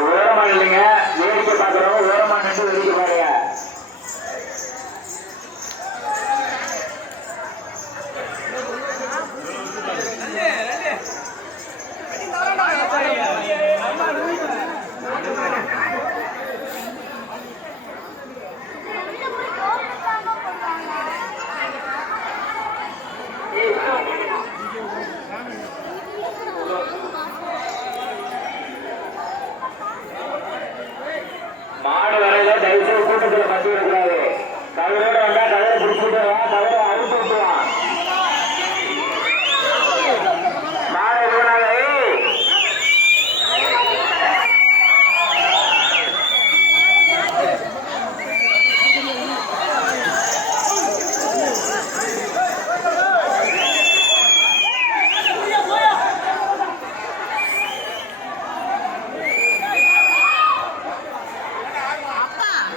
ஓரமா இல்லைங்க. வேடிக்கை பார்க்குறவங்க ஓரமா மாடு வரையில தயவுசெய்து கூட்டத்தில் பசங்க கூடாது